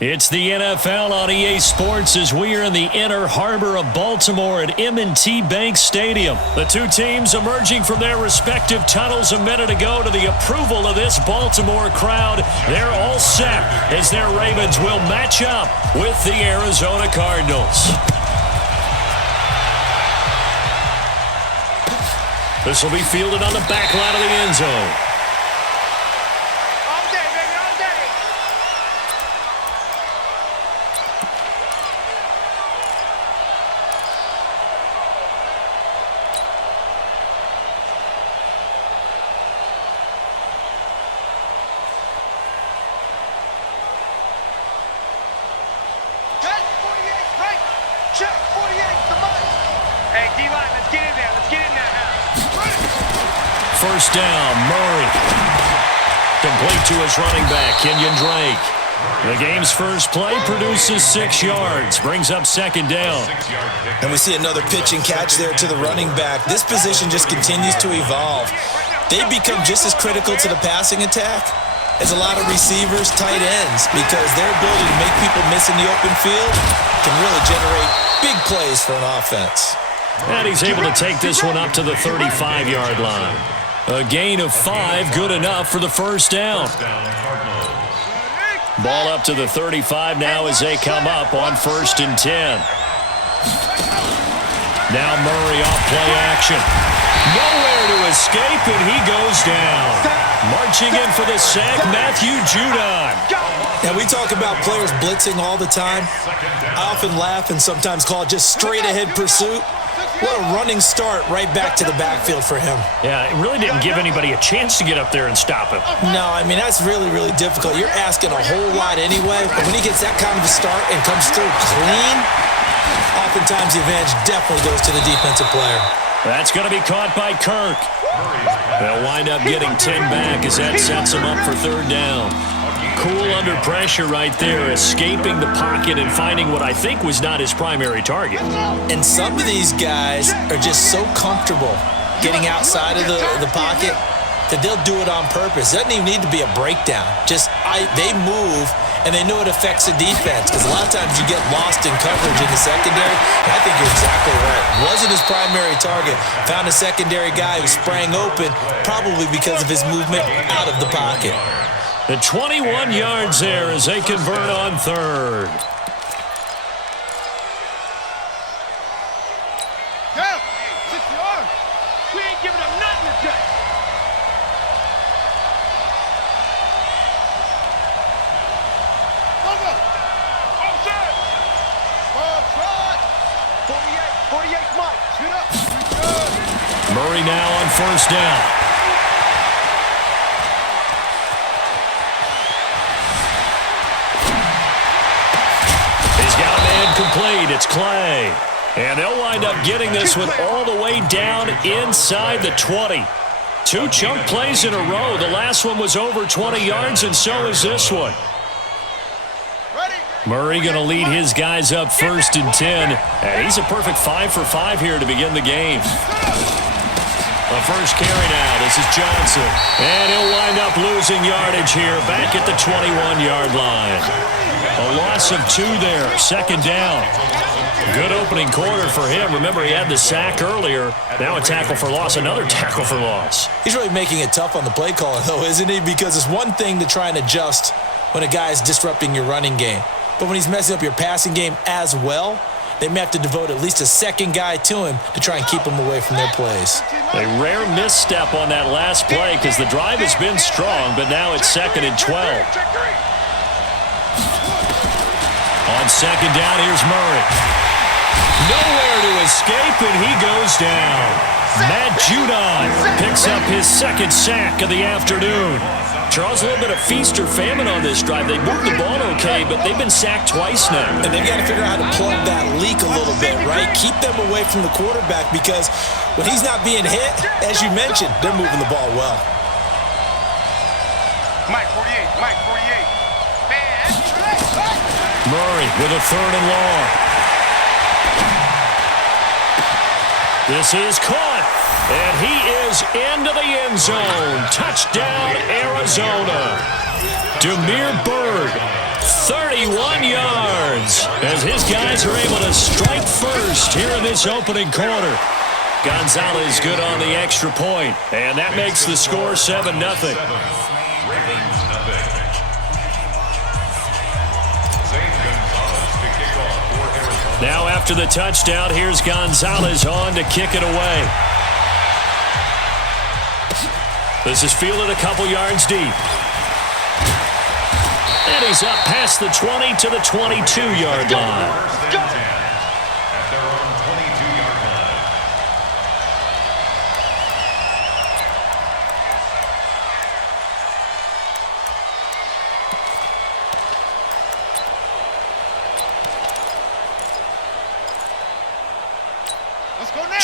It's the NFL on EA Sports as we are in the inner harbor of Baltimore at M&T Bank Stadium. The two teams emerging from their respective tunnels a minute ago to the approval of this Baltimore crowd. They're all set as their Ravens will match up with the Arizona Cardinals. This will be fielded on the back line of the end zone. First down, Murray. Complete to his running back, Kenyon Drake. The game's first play produces 6 yards, brings up second down. And we see another pitch and catch there to the running back. This position just continues to evolve. They become just as critical to the passing attack as a lot of receivers, tight ends, because their ability to make people miss in the open field can really generate big plays for an offense. And he's able to take this one up to the 35-yard line. A gain of 5, good enough for the first down. Ball up to the 35 now as they come up on 1st and 10. Now Murray off play action. Nowhere to escape, and he goes down. Marching in for the sack, Matthew Judon. Now, we talk about players blitzing all the time. I often laugh and sometimes call it just straight-ahead pursuit. What a running start right back to the backfield for him. Yeah, it really didn't give anybody a chance to get up there and stop him. No, I mean, that's really, really difficult. You're asking a whole lot anyway, but when he gets that kind of a start and comes through clean, oftentimes the advantage definitely goes to the defensive player. That's going to be caught by Kirk. They'll wind up getting 10 back as that sets them up for 3rd down. Cool under pressure right there, escaping the pocket and finding what I think was not his primary target. And some of these guys are just so comfortable getting outside of the pocket that they'll do it on purpose. It doesn't even need to be a breakdown. They move, and they know it affects the defense, because a lot of times you get lost in coverage in the secondary. And I think you're exactly right. Wasn't his primary target. Found a secondary guy who sprang open, probably because of his movement out of the pocket. The 21 yards there as they convert on 3rd. Go! 6 yards! We ain't giving up nothing today! Go! Offside! Ball trot! 48 Mike, shoot up! Murray now on 1st down. Complete, it's Clay. And they'll wind up getting this one all the way down inside the 20. 2 chunk plays in a row. The last one was over 20 yards, and so is this one. Murray going to lead his guys up 1st and 10. And he's a perfect 5 for 5 here to begin the game. The first carry now, this is Johnson. And he'll wind up losing yardage here back at the 21-yard line. A loss of 2 there, 2nd down. Good opening quarter for him. Remember, he had the sack earlier. Now a tackle for loss, another tackle for loss. He's really making it tough on the play caller, though, isn't he? Because it's one thing to try and adjust when a guy is disrupting your running game. But when he's messing up your passing game as well, they may have to devote at least a second guy to him to try and keep him away from their plays. A rare misstep on that last play because the drive has been strong, but now it's 2nd and 12. On 2nd down, here's Murray. Nowhere to escape, and he goes down. Matt Judon picks up his 2nd sack of the afternoon. Charles, a little bit of feast or famine on this drive. They moved the ball okay, but they've been sacked twice now. And they've got to figure out how to plug that leak a little bit, right? Keep them away from the quarterback, because when he's not being hit, as you mentioned, they're moving the ball well. Mike 48. Murray with a 3rd and long. This is caught, and he is into the end zone. Touchdown, Arizona. Demir Bird 31 yards as his guys are able to strike first here in this opening quarter. Gonzalez good on the extra point, and that makes the score 7-0. Now after the touchdown, here's Gonzalez on to kick it away. This is fielded a couple yards deep. And he's up past the 20 to the 22-yard line.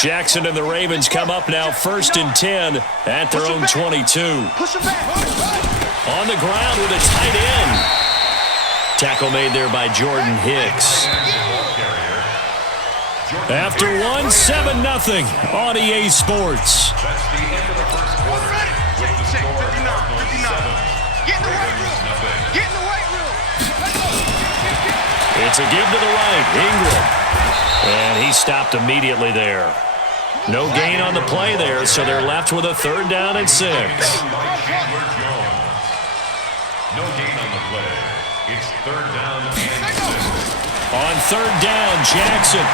Jackson and the Ravens come up now 1st and 10 at their own 22. On the ground with a tight end. Tackle made there by Jordan Hicks. After one, 7-0 on EA Sports. That's the end of the first quarter. Check, 59. Get in the weight room. Get in the weight room. It's a give to the right. Ingram. And he stopped immediately there. No gain on the play there, so they're left with a 3rd down and 6. No gain on the play. It's 3rd down and 6. On 3rd down, Jackson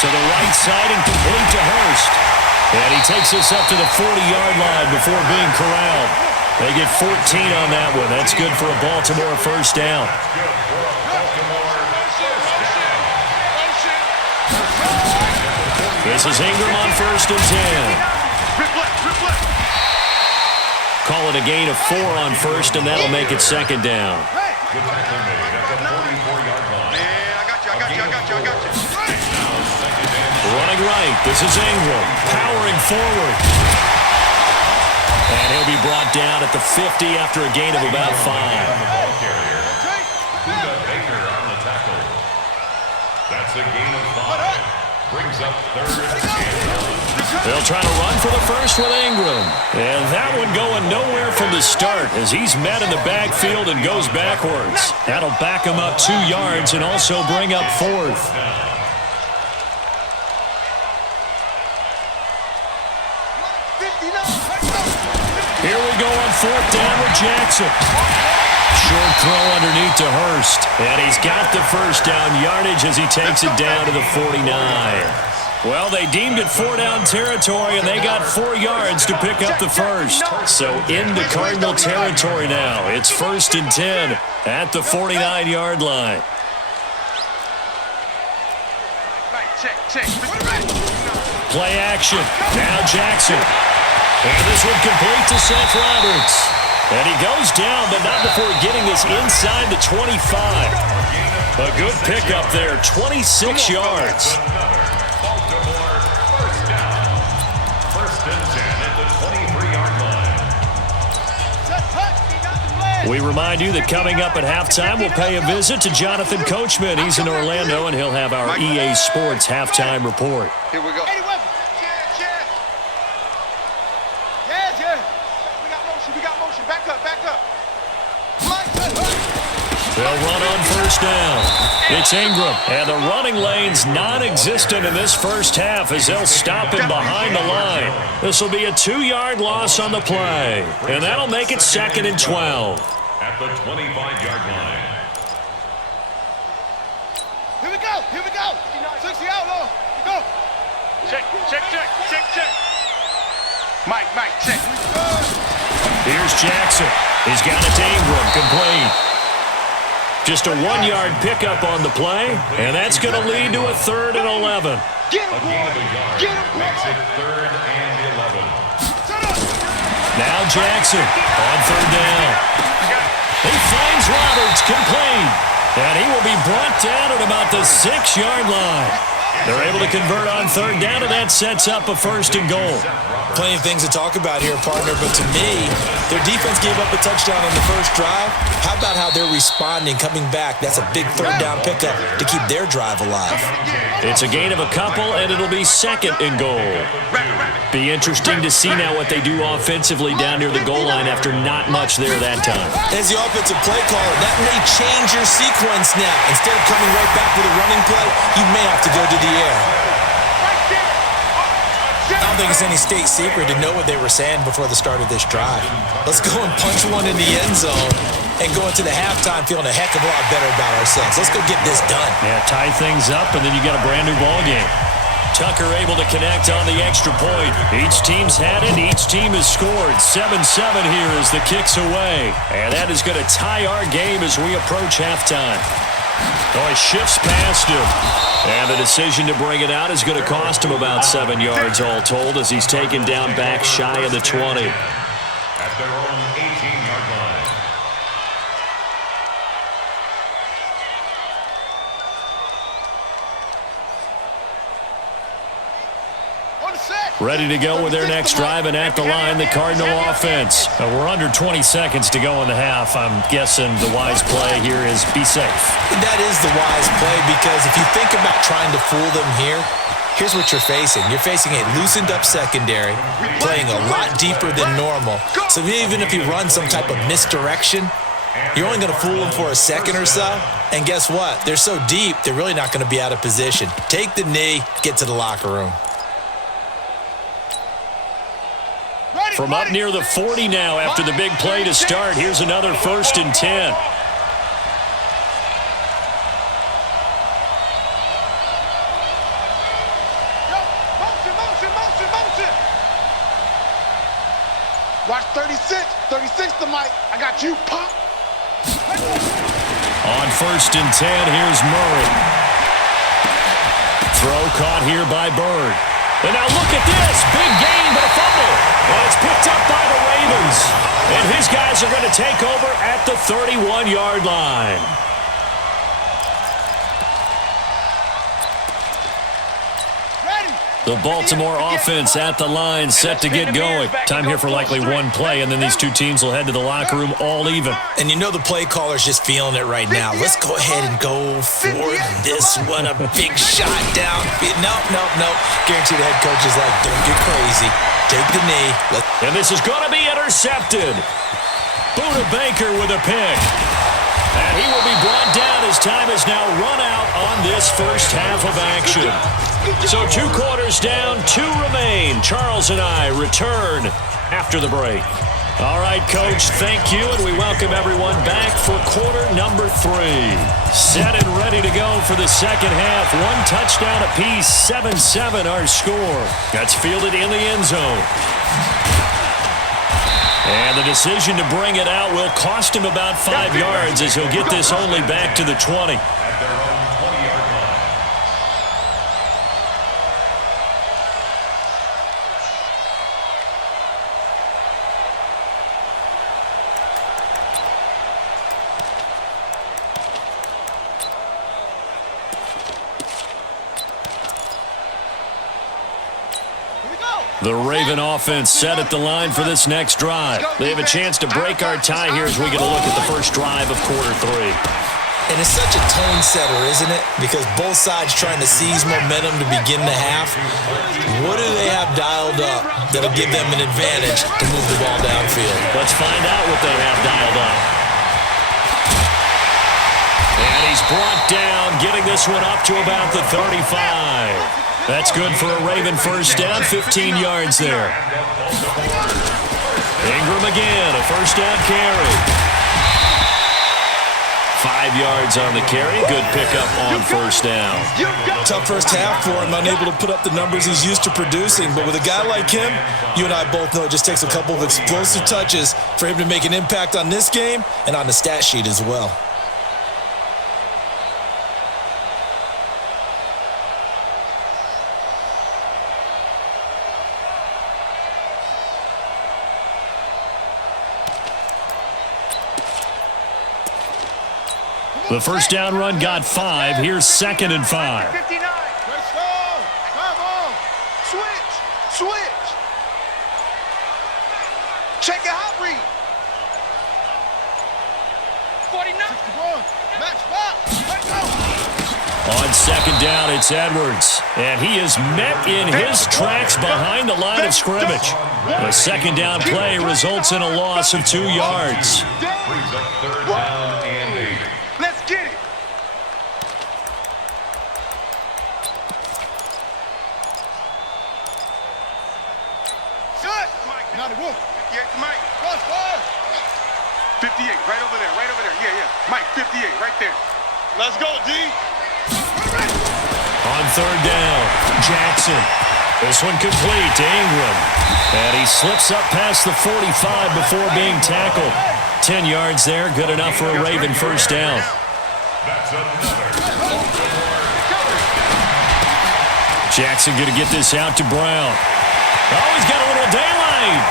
to the right side and complete to Hurst. And he takes us up to the 40-yard line before being corralled. They get 14 on that one. That's good for a Baltimore 1st down. This is Ingram on 1st and 10. Call it a gain of 4 on 1st, and that'll make it 2nd down. Good tackle made at the 44-yard line. I got you. Running right, this is Ingram, powering forward. And he'll be brought down at the 50 after a gain of about 5. Ball carrier. Baker on the tackle. That's a gain of 5. Brings up 3rd and 1. They'll try to run for the first with Ingram. And that one going nowhere from the start as he's met in the backfield and goes backwards. That'll back him up 2 yards and also bring up 4th. Here we go on 4th down with Jackson. Short throw underneath to Hurst. And he's got the 1st down yardage as he takes it down to the 49. Well, they deemed it 4-down territory, and they got 4 yards to pick up the 1st. So into Cardinal territory now. It's 1st and 10 at the 49-yard line. Play action. Now Jackson. And this one complete to Seth Roberts. And he goes down, but not before getting this inside the 25. A good pickup there, 26 yards. Baltimore 1st down. 1st and 10 at the 23-yard line. We remind you that coming up at halftime, we'll pay a visit to Jonathan Coachman. He's in Orlando, and he'll have our EA Sports halftime report. Here we go. We got motion. Back up. They'll run on 1st down. It's Ingram, and the running lane's non-existent in this 1st half as they'll stop him behind the line. This will be a 2-yard loss on the play, and that'll make it 2nd and 12. At the 25-yard line. Here we go. 60 out, low. Go. Check. Mike, check. Here's Jackson. He's got it to Ingram, complete. Just a 1-yard pickup on the play, and that's going to lead to a 3rd and 11. Get him, A gain of a yard. Get him, Makes it 3rd and 11. Now Jackson on 3rd down. He finds Roberts, complete. And he will be brought down at about the 6-yard line. They're able to convert on third down, and that sets up a first and goal. Plenty of things to talk about here, partner, but to me, their defense gave up a touchdown on the first drive. How about how they're responding, coming back? That's a big third down pickup to keep their drive alive. It's a gain of a couple, and it'll be second and goal. Be interesting to see now what they do offensively down near the goal line after not much there that time. As the offensive play caller, that may change your sequence now. Instead of coming right back with a running play, you may have to go to the air. I don't think it's any state secret to know what they were saying before the start of this drive. Let's go and punch one in the end zone and go into the halftime feeling a heck of a lot better about ourselves. Let's go get this done. Yeah, tie things up, and then you got a brand-new ball game. Tucker able to connect on the extra point. Each team's had it. Each team has scored. 7-7 here as the kick's away. And that is going to tie our game as we approach halftime. Oh, he shifts past him. And the decision to bring it out is going to cost him about 7 yards all told as he's taken down back shy of the 20. At their own 18-yard line. Ready to go with their next drive, and at the line, the Cardinal offense. We're under 20 seconds to go in the half. I'm guessing the wise play here is be safe. That is the wise play, because if you think about trying to fool them here, here's what you're facing. You're facing a loosened-up secondary, playing a lot deeper than normal. So even if you run some type of misdirection, you're only going to fool them for a second or so. And guess what? They're so deep, they're really not going to be out of position. Take the knee, get to the locker room. From up near the 40 now after the big play to start. Here's another 1st and 10. Watch 36. 36 the mic. I got you, Pop. On 1st and 10, here's Murray. Throw caught here by Bird. And now look at this. Big gain, but a fumble. Well, it's picked up by the Ravens. And his guys are going to take over at the 31-yard line. The Baltimore offense at the line, set to get going. Time here for likely one play, and then these two teams will head to the locker room all even. And you know the play caller's just feeling it right now. Let's go ahead and go for this one. A big shot down. Nope. Guarantee the head coach is like, don't get crazy. Take the knee. And this is going to be intercepted. Buda Baker with a pick. And he will be brought down as time has now run out on this first half of action. So 2 quarters down, 2 remain. Charles and I return after the break. All right, Coach, thank you, and we welcome everyone back for quarter number 3. Set and ready to go for the second half. 1 touchdown apiece, 7-7 our score. That's fielded in the end zone. And the decision to bring it out will cost him about 5 yards as he'll get this only back to the 20. At their own 20-yard line. The Raven offense set at the line for this next drive. They have a chance to break our tie here as we get a look at the first drive of quarter 3. And it's such a tone setter, isn't it? Because both sides trying to seize momentum to begin the half. What do they have dialed up that'll give them an advantage to move the ball downfield? Let's find out what they have dialed up. And he's brought down, getting this one up to about the 35. That's good for a Raven first down, 15 yards there. Ingram again, a first down carry. 5 yards on the carry, good pickup on first down. Tough first half for him, unable to put up the numbers he's used to producing. But with a guy like him, you and I both know it just takes a couple of explosive touches for him to make an impact on this game and on the stat sheet as well. The first down run got 5. Here's 2nd and 5. 59. Switch. Check your hot read. 49. Match spot. Let's go. On 2nd down, it's Edwards. And he is met in his tracks behind the line of scrimmage. The 2nd down play results in a loss of 2 yards. Brings up 3rd down and 8. Let's get it. Good. Mike. Not a wolf. 58, Mike. 58, right over there. Yeah. Mike, 58, right there. Let's go, D. On 3rd down, Jackson. This one complete to Ingram. And he slips up past the 45 before being tackled. 10 yards there, good enough for a Raven first down. That's another. Jackson going to get this out to Brown. Oh, he's got a little daylight.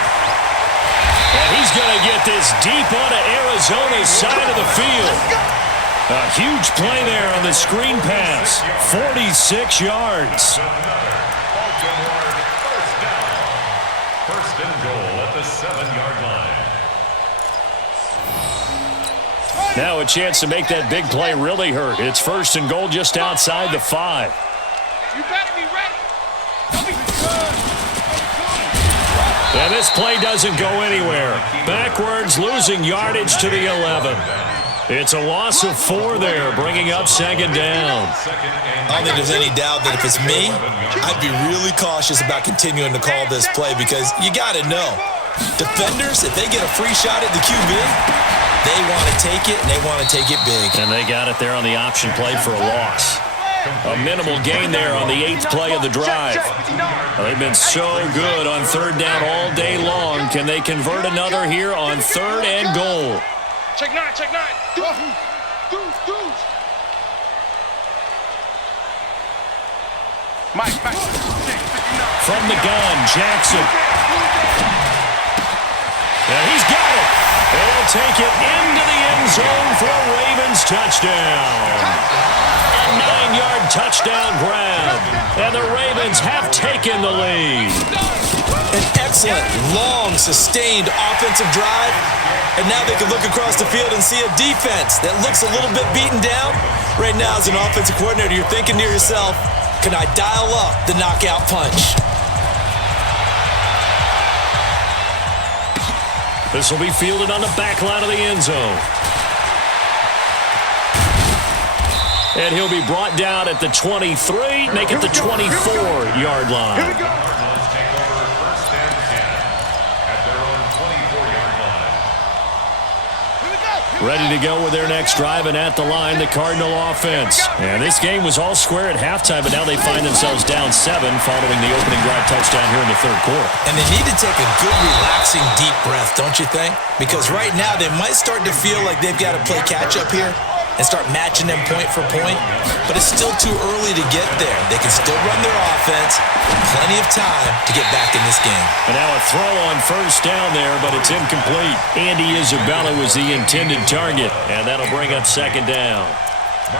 And he's going to get this deep onto Arizona's side of the field. A huge play there on the screen pass. 46 yards. Baltimore first down. First and goal at the 7-yard line. Now a chance to make that big play really hurt. It's 1st and goal just outside the 5. You better be ready. And this play doesn't go anywhere. Backwards, losing yardage to the 11. It's a loss of 4 there, bringing up 2nd down. I don't think there's any doubt that if it's me, I'd be really cautious about continuing to call this play because you got to know, defenders, if they get a free shot at the QB, they want to take it, and they want to take it big. And they got it there on the option play for a loss. A minimal gain there on the 8th play of the drive. They've been so good on 3rd down all day long. Can they convert another here on 3rd and goal? Check 9. Mike. From the gun, Jackson. And he's got it. They'll take it into the end zone for a Ravens touchdown. 9-yard touchdown grab. And the Ravens have taken the lead. An excellent, long, sustained offensive drive. And now they can look across the field and see a defense that looks a little bit beaten down. Right now, as an offensive coordinator, you're thinking to yourself, can I dial up the knockout punch? This will be fielded on the back line of the end zone. And he'll be brought down at the 23, make it the 24-yard line. Cardinals take over 1st and 10 at their own 24-yard line. Ready to go with their next drive, and at the line, the Cardinal offense. And this game was all square at halftime, but now they find themselves down 7 following the opening drive touchdown here in the 3rd quarter. And they need to take a good, relaxing, deep breath, don't you think? Because right now, they might start to feel like they've got to play catch-up here and start matching them point for point, but it's still too early to get there. They can still run their offense. Plenty of time to get back in this game. And now a throw on 1st down there, but it's incomplete. Andy Isabella was the intended target, and that'll bring up 2nd down.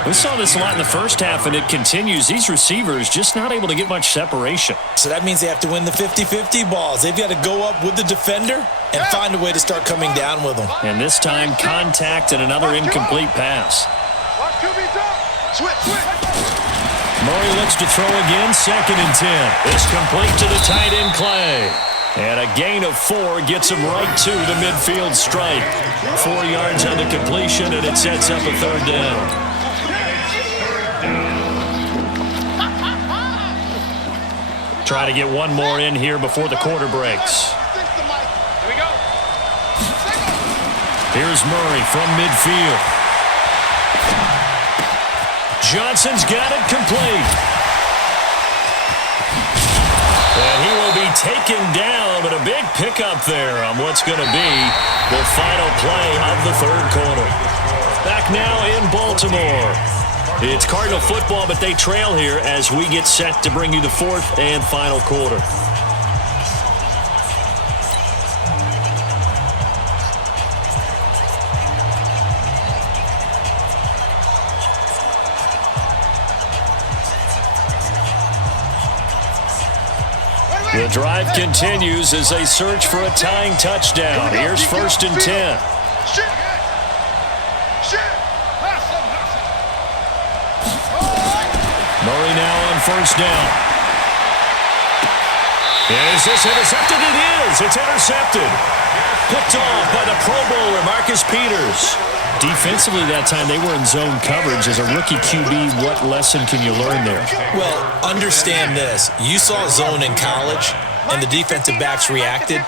We saw this a lot in the first half, and it continues. These receivers just not able to get much separation. So that means they have to win the 50-50 balls. They've got to go up with the defender and find a way to start coming down with them. And this time, contact and another incomplete pass. Murray looks to throw again, 2nd and 10. It's complete to the tight end Clay. And a gain of 4 gets him right to the midfield stripe. 4 yards on the completion, and it sets up a 3rd down. Try to get one more in here before the quarter breaks. Here we go. Here's Murray from midfield. Johnson's got it complete. And he will be taken down, but a big pickup there on what's going to be the final play of the 3rd quarter. Back now in Baltimore. It's Cardinal football, but they trail here as we get set to bring you the 4th and final quarter. The drive continues as they search for a tying touchdown. Here's 1st and 10. Murray now on 1st down. Is this intercepted? It is. It's intercepted. Picked off by the Pro Bowler, Marcus Peters. Defensively that time, they were in zone coverage. As a rookie QB, what lesson can you learn there? Well, understand this. You saw zone in college, and the defensive backs reacted,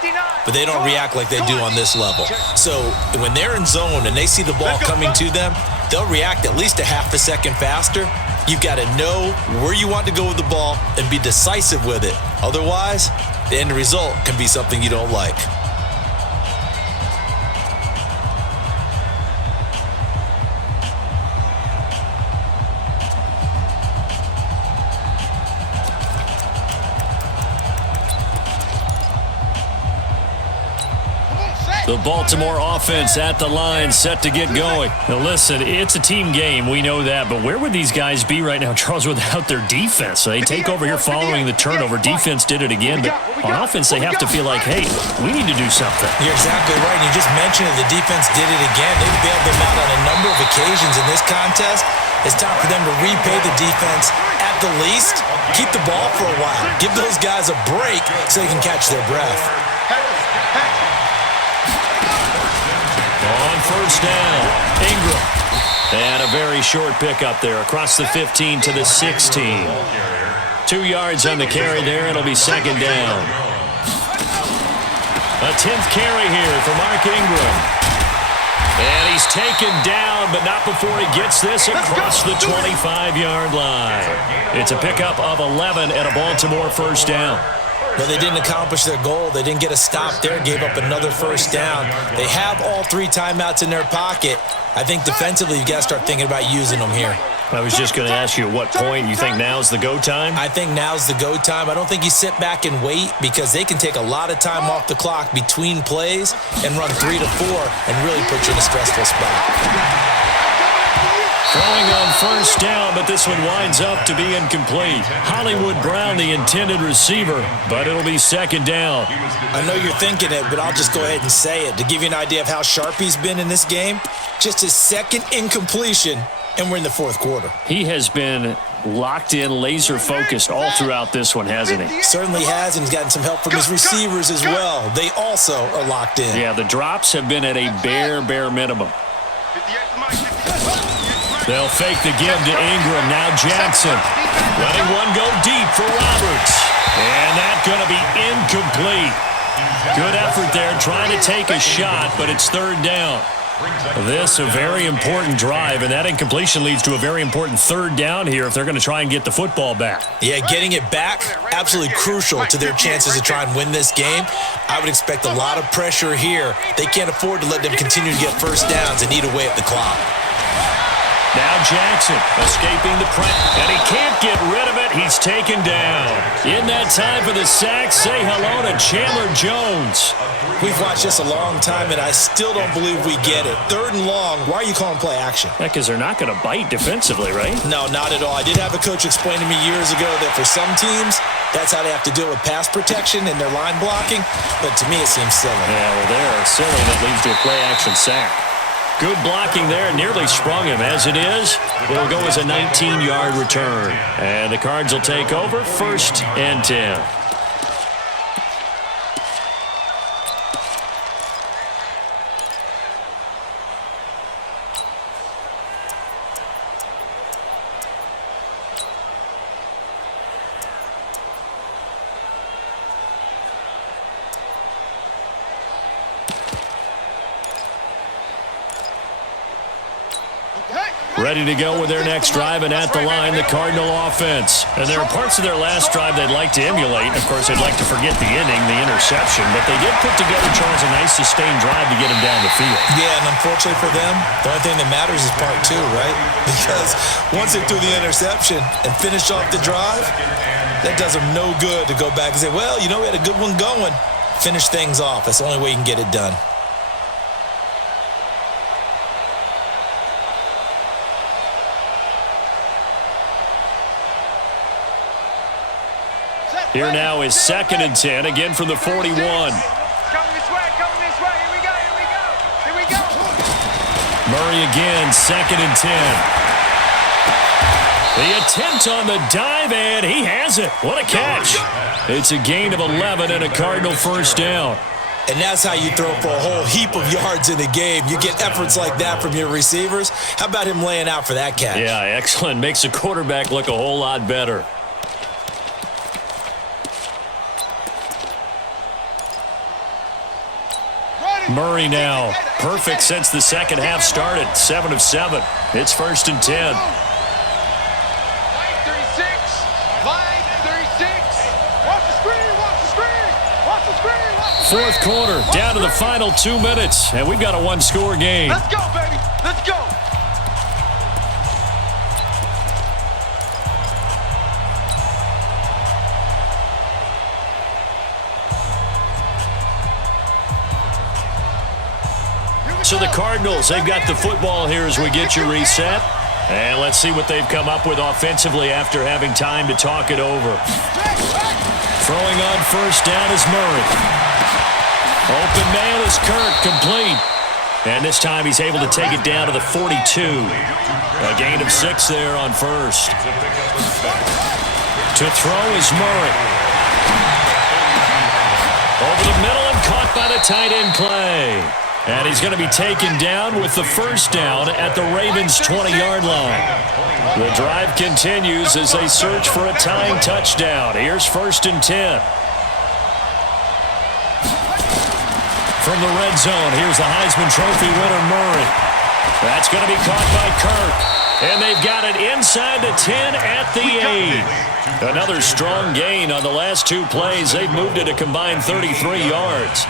but they don't react like they do on this level. So when they're in zone and they see the ball coming to them, they'll react at least a half a second faster. You've got to know where you want to go with the ball and be decisive with it. Otherwise, the end result can be something you don't like. The Baltimore offense at the line, set to get going. Now listen, it's a team game, we know that, but where would these guys be right now, Charles, without their defense? They take over here following the turnover. Defense did it again, but on offense they have to feel like, hey, we need to do something. You're exactly right. You just mentioned it. The defense did it again. They've bailed them out on a number of occasions in this contest. It's time for them to repay the defense at the least. Keep the ball for a while. Give those guys a break so they can catch their breath. On 1st down, Ingram. And a very short pickup there across the 15 to the 16. 2 yards on the carry there. It'll be 2nd down. A 10th carry here for Mark Ingram. And he's taken down, but not before he gets this across the 25-yard line. It's a pickup of 11 and a Baltimore 1st down. But they didn't accomplish their goal. They didn't get a stop there, gave up another 1st down. They have all 3 timeouts in their pocket. I think defensively you've got to start thinking about using them here. I was just going to ask you at what point you think now's the go time? I think now's the go time. I don't think you sit back and wait because they can take a lot of time off the clock between plays and run 3 to 4 and really put you in a stressful spot. Throwing on 1st down, but this one winds up to be incomplete. Hollywood Brown, the intended receiver, but it'll be 2nd down. I know you're thinking it, but I'll just go ahead and say it. To give you an idea of how sharp he's been in this game, just his 2nd incompletion, and we're in the 4th quarter. He has been locked in, laser-focused all throughout this one, hasn't he? Certainly has, and he's gotten some help from his receivers as well. They also are locked in. Yeah, the drops have been at a bare minimum. They'll fake the give to Ingram. Now Jackson letting one go deep for Roberts. And that's going to be incomplete. Good effort there trying to take a shot, but it's 3rd down. This a very important drive, and that incompletion leads to a very important 3rd down here if they're going to try and get the football back. Yeah, getting it back, absolutely crucial to their chances to try and win this game. I would expect a lot of pressure here. They can't afford to let them continue to get 1st downs and eat away at the clock. Now Jackson escaping the press, and he can't get rid of it. He's taken down. In that time for the sack, say hello to Chandler Jones. We've watched this a long time, and I still don't believe we get it. 3rd and long, why are you calling play action? Because they're not going to bite defensively, right? No, not at all. I did have a coach explain to me years ago that for some teams, that's how they have to deal with pass protection and their line blocking, but to me it seems silly. Yeah, well, they're silly, and it leads to a play action sack. Good blocking there, nearly sprung him. As it is, it'll go as a 19-yard return. And the Cards will take over 1st and 10. Ready to go with their next drive, and at the line, the Cardinal offense. And there are parts of their last drive they'd like to emulate. Of course, they'd like to forget the inning, the interception, but they did put together, Charles, a nice sustained drive to get him down the field. Yeah, and unfortunately for them, the only thing that matters is part 2, right? Because once they threw the interception and finished off the drive, that does them no good to go back and say, well, you know, we had a good one going. Finish things off. That's the only way you can get it done. Here now is 2nd and 10, again from the 41. Coming this way, coming this way. Here we go, here we go, here we go. Murray again, 2nd and 10. The attempt on the dive, and he has it. What a catch. It's a gain of 11 and a Cardinal first down. And that's how you throw for a whole heap of yards in a game. You get efforts like that from your receivers. How about him laying out for that catch? Yeah, excellent. Makes the quarterback look a whole lot better. Murray now. Perfect since the second half started. 7 of 7. It's 1st and 10. Line 36. Line 36. Watch the screen, watch the screen. Watch the screen, watch the screen. Fourth quarter, down to the final 2 minutes, and we've got a one-score game. Let's go, baby. Let's go. So the Cardinals, they've got the football here as we get you reset. And let's see what they've come up with offensively after having time to talk it over. Throwing on first down is Murray. Open man is Kirk, complete. And this time he's able to take it down to the 42. A gain of 6 there on first. To throw is Murray. Over the middle and caught by the tight end Clay. And he's going to be taken down with the first down at the Ravens' 20-yard line. The drive continues as they search for a tying touchdown. Here's 1st and 10. From the red zone, here's the Heisman Trophy winner, Murray. That's going to be caught by Kirk. And they've got it inside the 10 at the 8. Another strong gain on the last 2 plays. They've moved it a combined 33 yards.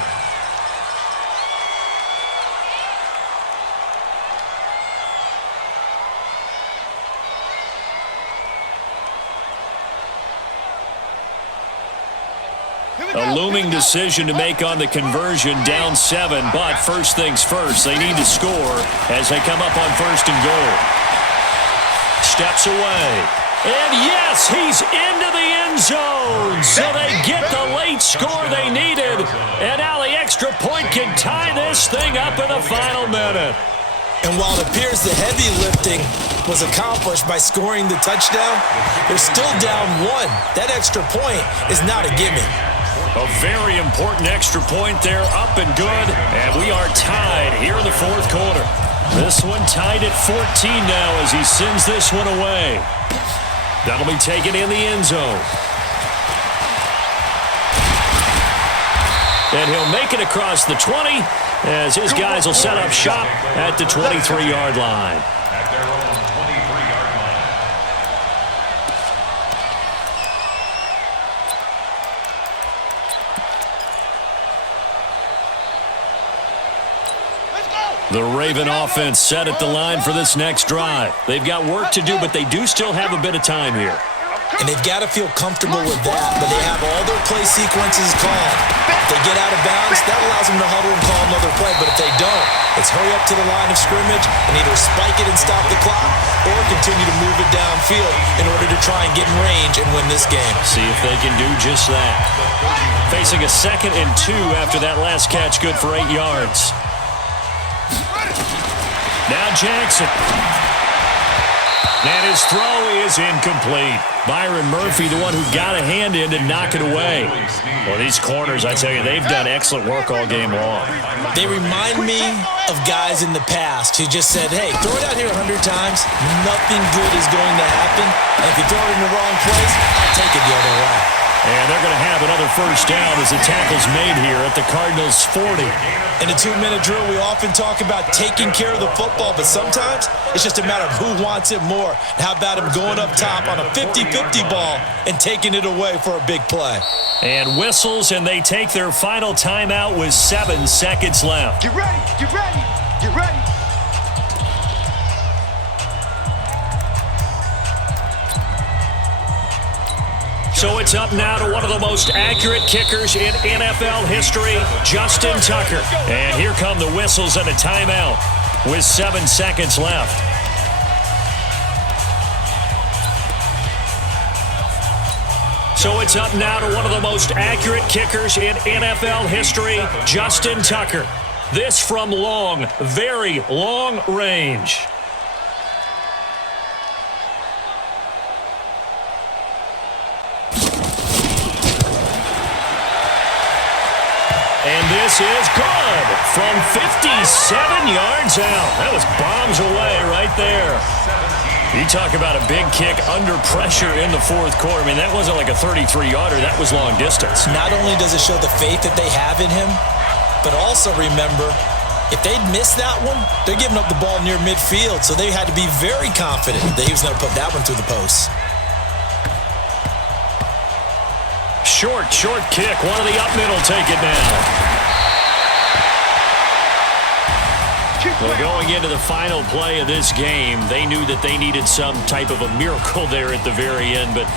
A looming decision to make on the conversion, down 7, but first things first, they need to score as they come up on 1st and goal. Steps away, and yes, he's into the end zone, so they get the late score they needed, and now the extra point can tie this thing up in the final minute. And while it appears the heavy lifting was accomplished by scoring the touchdown, they're still down 1. That extra point is not a gimme. A very important extra point there, up and good, and we are tied here in the 4th quarter. This one tied at 14 now as he sends this one away. That'll be taken in the end zone. And he'll make it across the 20 as his guys will set up shop at the 23-yard line. At their own 23-yard line. The Raven offense set at the line for this next drive. They've got work to do, but they do still have a bit of time here. And they've got to feel comfortable with that, but they have all their play sequences called. If they get out of bounds, that allows them to huddle and call another play, but if they don't, it's hurry up to the line of scrimmage and either spike it and stop the clock or continue to move it downfield in order to try and get in range and win this game. See if they can do just that. Facing a 2nd and 2 after that last catch, good for 8 yards. Now Jackson. And his throw is incomplete. Byron Murphy, the one who got a hand in to knock it away. Well, these corners, I tell you, they've done excellent work all game long. They remind me of guys in the past who just said, hey, throw it out here 100 times, nothing good is going to happen. And if you throw it in the wrong place, I'll take it the other way. And they're going to have another first down as the tackle's made here at the Cardinals' 40. In a 2-minute drill, we often talk about taking care of the football, but sometimes it's just a matter of who wants it more. How about him going up top on a 50-50 ball and taking it away for a big play? And whistles, and they take their final timeout with 7 seconds left. Get ready, get ready, get ready. So it's up now to one of the most accurate kickers in NFL history, Justin Tucker. And here come the whistles and a timeout with 7 seconds left. So it's up now to one of the most accurate kickers in NFL history, Justin Tucker. This from long, very long range. And this is good from 57 yards out. That was bombs away right there. You talk about a big kick under pressure in the fourth quarter. I mean, that wasn't like a 33-yarder. That was long distance. Not only does it show the faith that they have in him, but also remember, if they'd missed that one, they're giving up the ball near midfield, so they had to be very confident that he was going to put that one through the post. Short kick. One of the up middle take it now. Well, going into the final play of this game, they knew that they needed some type of a miracle there at the very end, but